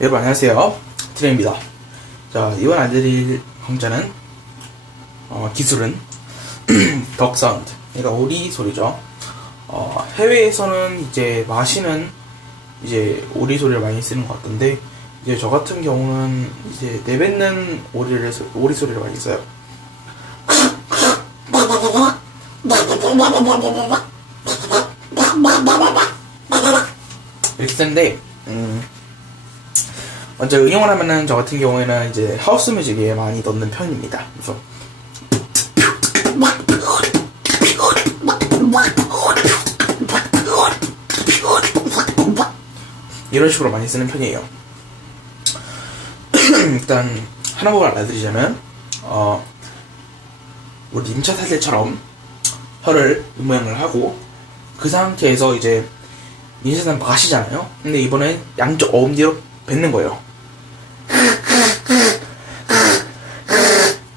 여러분 안녕하세요, T-ReM입니다. 자, 이번 알려드릴 강좌는 기술은 덕 사운드, 그러니까 오리소리죠. 해외에서는 이제 마시는 이제 오리소리를 많이 쓰는 것 같던데, 이제 저 같은 경우는 이제 내뱉는 오리소리를 많이 써요. 이렇게 쓰는데, 먼저 응용을 하면은 저 같은 경우에는 이제 하우스 뮤직에 많이 넣는 편입니다. 그래서 이런 식으로 많이 쓰는 편이에요. 일단 하나만 알려드리자면, 우리 2차 사슬처럼 혀를 입모양을 하고 그 상태에서 이제 인쇄산 마시잖아요. 근데 이번엔 양쪽 어음 뒤로 뱉는 거예요.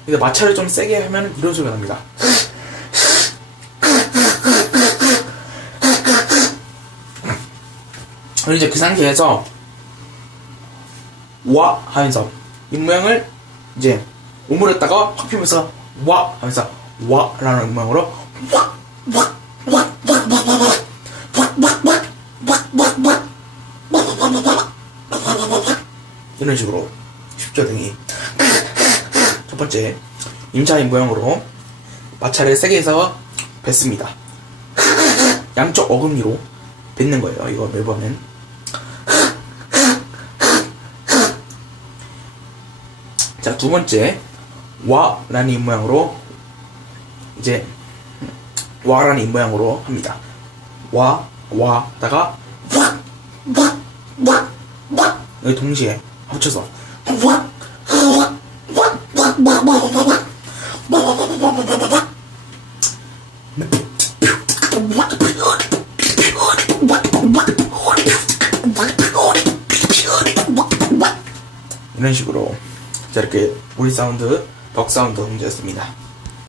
근데 마찰을 좀 세게 하면 이런 소리가 납니다. 그리고 이제 그 상태에서 와 하면서 입모양을 이제 오므렸다가 확 피면서 와 하면서 와 라는 입모양으로 이런 식으로 쉽죠, 등이. 첫 번째, 임차인 모양으로 마찰을 세게 해서 뱉습니다. 양쪽 어금니로 뱉는 거예요, 이거 매번은. 자, 두 번째, 와라는 입모양으로 이제 와라는 입모양으로 합니다. 와다가 여기 동시에 합쳐서 이런 식으로 자, 이렇게 우리 사운드, 덕 사운드 문제였습니다.